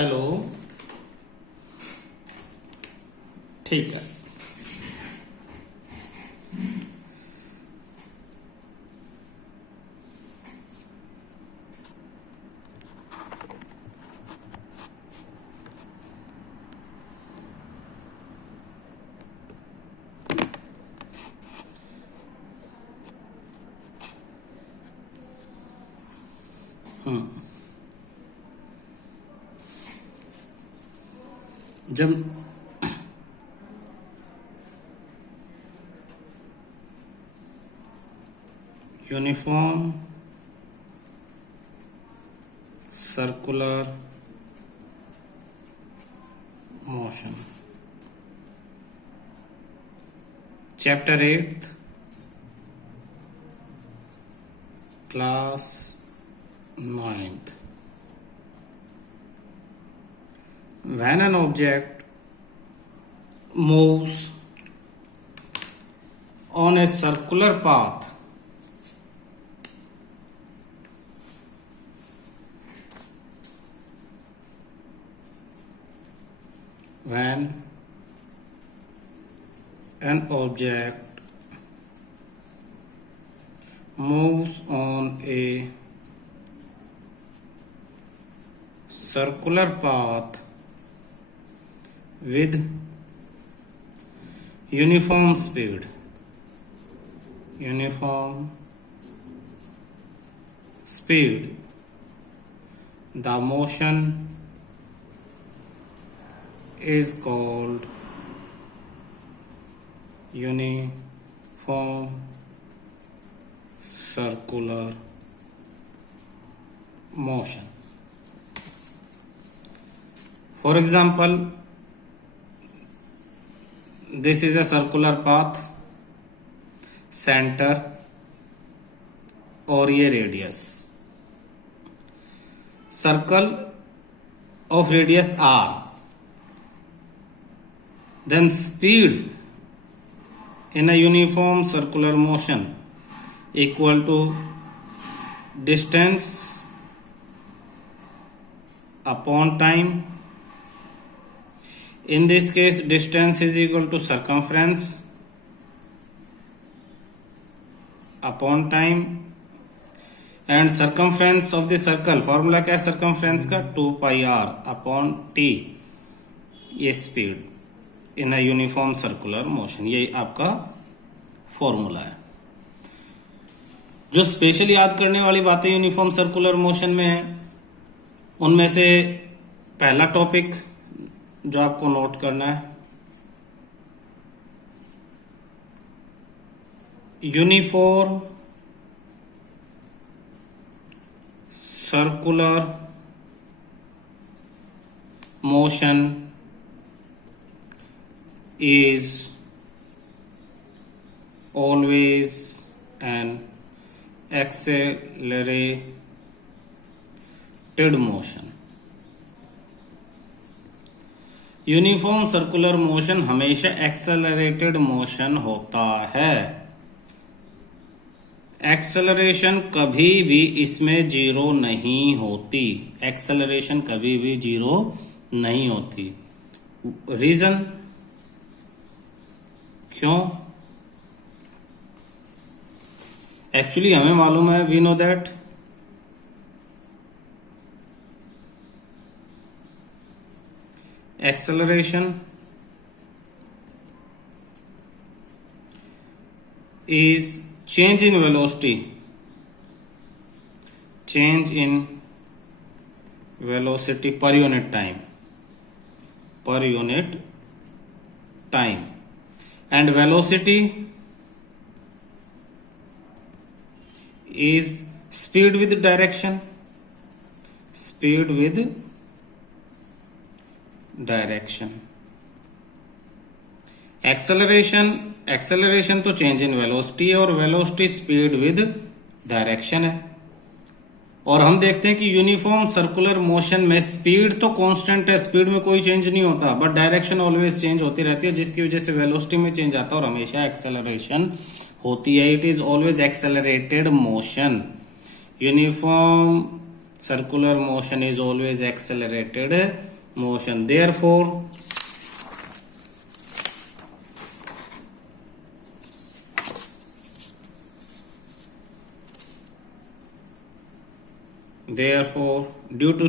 Hello. ठीक है। जब uniform circular motion, chapter 8, class 9th. When an object moves on a circular path, when an object moves on a circular path with uniform speed, the motion is called uniform circular motion. For example, this is a circular path, center और ये radius. Circle of radius r, then speed in a uniform circular motion equal to distance upon time. In this case, distance is equal to circumference upon time, and circumference of the circle, formula क्या है circumference का, 2 pi r upon t. ये speed in a uniform circular motion, ये आपका formula है. जो specially याद करने वाली बातें यूनिफॉर्म सर्कुलर मोशन में है, उनमें से पहला टॉपिक जो आपको नोट करना है, uniform circular motion is always an accelerated motion. Uniform circular motion हमेशा एक्सेलरेटेड मोशन होता है. एक्सेलरेशन कभी भी इसमें जीरो नहीं होती. एक्सेलरेशन कभी भी जीरो नहीं होती. रीजन क्यों? एक्चुअली हमें मालूम है, we know that acceleration is change in velocity per unit time, and velocity is speed with direction. Acceleration तो चेंज इन वेलोसिटी है, और वेलोसिटी स्पीड विद डायरेक्शन है. और हम देखते हैं कि यूनिफॉर्म सर्कुलर मोशन में स्पीड तो कांस्टेंट है, स्पीड में कोई चेंज नहीं होता, बट डायरेक्शन ऑलवेज चेंज होती रहती है, जिसकी वजह से वेलोसिटी में चेंज आता है और हमेशा एक्सेलरेशन होती है. It is always accelerated motion. Uniform circular motion is always accelerated motion. Therefore due to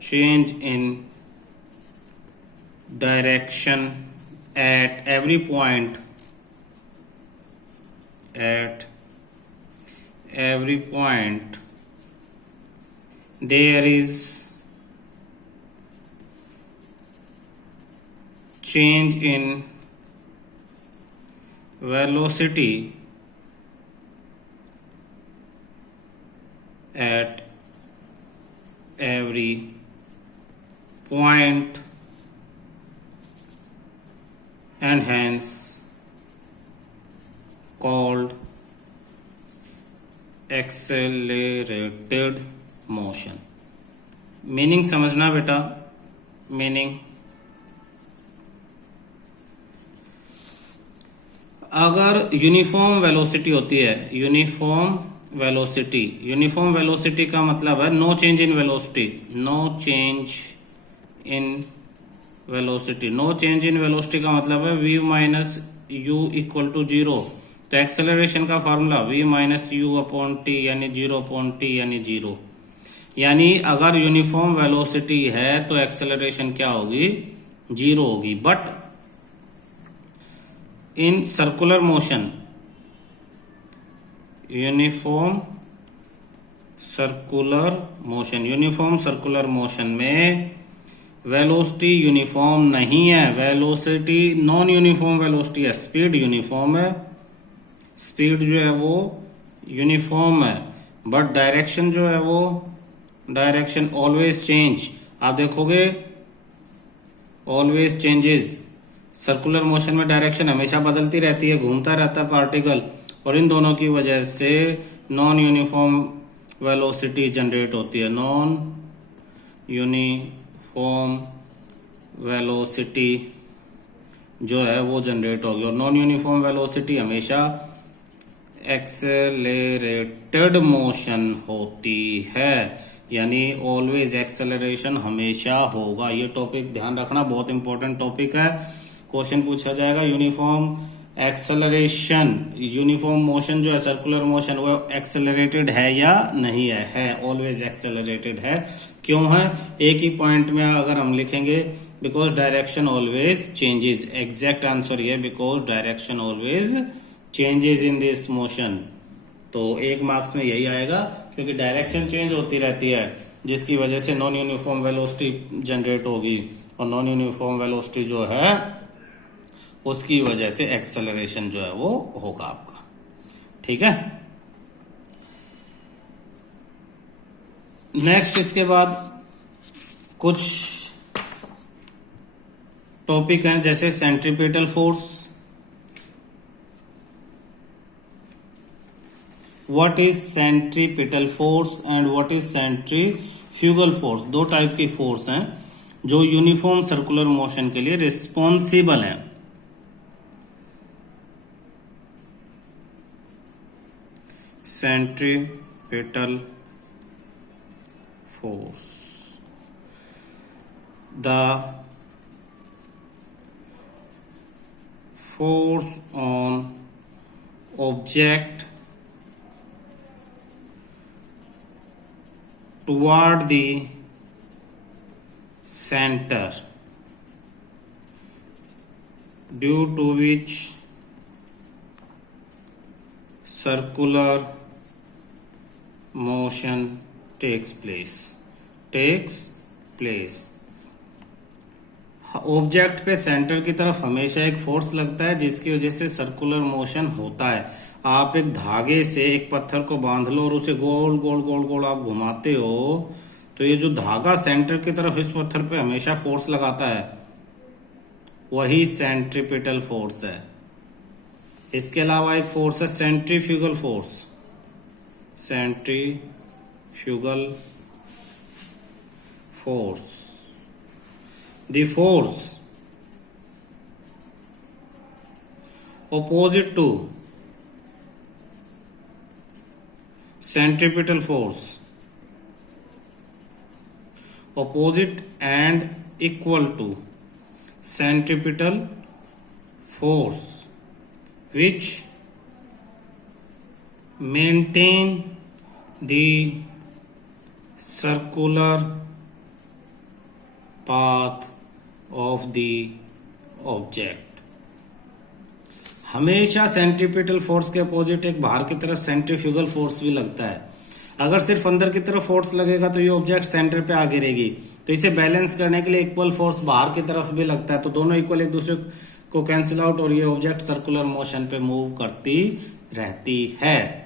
change in direction at every point, there is change in velocity at every point, and hence called accelerated motion. Meaning समझना बेटा, meaning अगर uniform velocity होती है, uniform velocity का मतलब है no change in velocity, no change in velocity का मतलब है v minus u equal to 0। तो एक्सेलरेशन का formula v minus u upon t यानी 0 अपॉन टी यानी 0। यानी अगर यूनिफॉर्म वेलोसिटी है तो एक्सेलरेशन क्या होगी, 0 होगी। But in circular motion, uniform circular motion में वेलोसिटी यूनिफॉर्म नहीं है, वेलोसिटी नॉन यूनिफॉर्म वेलोसिटी है। स्पीड यूनिफॉर्म है, स्पीड जो है वो यूनिफॉर्म है, बट डायरेक्शन जो है वो डायरेक्शन ऑलवेज चेंज। आप देखोगे ऑलवेज चेंजेस। सर्कुलर मोशन में डायरेक्शन हमेशा बदलती रहती है, घूमता रहता है पार्टिकल, और इन दोनों की वजह से नॉन यूनिफॉर्म वेलोसिटी जनरेट होती है। नॉन यूनिफॉर्म वेलोसिटी जो है वो जनरेट होगी, और नॉन यूनिफॉर्म वेलोसिटी हमेशा एक्सेलरेटेड मोशन होती है, यानी ऑलवेज एक्सेलरेशन हमेशा होगा। ये टॉपिक ध्यान रखना, बहुत इंपॉर्टेंट टॉपिक है, क्वेश्चन पूछा जाएगा। यूनिफॉर्म एक्सेलरेशन, यूनिफॉर्म मोशन जो है सर्कुलर मोशन वो एक्सेलरेटेड है या नहीं है ऑलवेज एक्सेलरेटेड है। क्यों है, एक ही पॉइंट में अगर हम लिखेंगे because direction always changes. Exact answer ये because direction always changes in this motion. तो 1 मार्क्स में यही आएगा, क्योंकि डायरेक्शन चेंज होती रहती है जिसकी वजह से नॉन यूनिफॉर्म वेलोसिटी जनरेट होगी, और नॉन यूनिफॉर्म वेलोसिटी जो है उसकी वजह से एक्सेलरेशन जो है वो होगा आपका। ठीक है, नेक्स्ट इसके बाद कुछ टॉपिक हैं जैसे centripetal force. What is centripetal force and what is centrifugal force. 2 type की फोर्स हैं जो यूनिफॉर्म सर्कुलर मोशन के लिए रिस्पॉन्सिबल हैं। centripetal force, the force on object toward the center, due to which circular motion takes place। Object पे centre की तरफ हमेशा एक फोर्स लगता है जिसकी वजह से सर्कुलर मोशन होता है। आप एक धागे से एक पत्थर को बांध लो और उसे गोल गोल गोल गोल आप घुमाते हो, तो ये जो धागा सेंटर की तरफ इस पत्थर पे हमेशा फोर्स लगाता है, वही सेंट्रीपिटल फोर्स है। इसके अलावा एक फोर्स है centrifugal force. Centrifugal force, the force opposite to centripetal force opposite and equal to centripetal force which maintain the circular path of the object। हमेशा सेंट्रीपिटल फोर्स के अपोजिट एक बाहर की तरफ सेंट्रीफ्यूगल फोर्स भी लगता है। अगर सिर्फ अंदर की तरफ फोर्स लगेगा तो ये ऑब्जेक्ट सेंटर पे आगे रहेगी। तो इसे बैलेंस करने के लिए इक्वल फोर्स बाहर की तरफ भी लगता है, तो दोनों इक्वल एक दूसरे को कैंसिल आउट और ये ऑब्जेक्ट सर्कुलर मोशन पे मूव करती रहती है।